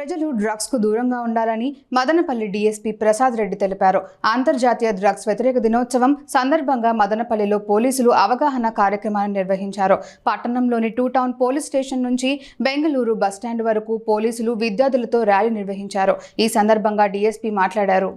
ప్రజలు డ్రగ్స్కు దూరంగా ఉండాలని మదనపల్లి డీఎస్పీ ప్రసాద్ రెడ్డి తెలిపారు. అంతర్జాతీయ డ్రగ్స్ వ్యతిరేక దినోత్సవం సందర్భంగా మదనపల్లిలో పోలీసులు అవగాహన కార్యక్రమాన్ని నిర్వహించారు. పట్టణంలోని టూ టౌన్ పోలీస్ స్టేషన్ నుంచి బెంగళూరు బస్టాండ్ వరకు పోలీసులు విద్యార్థులతో ర్యాలీ నిర్వహించారు. ఈ సందర్భంగా డీఎస్పీ మాట్లాడారు.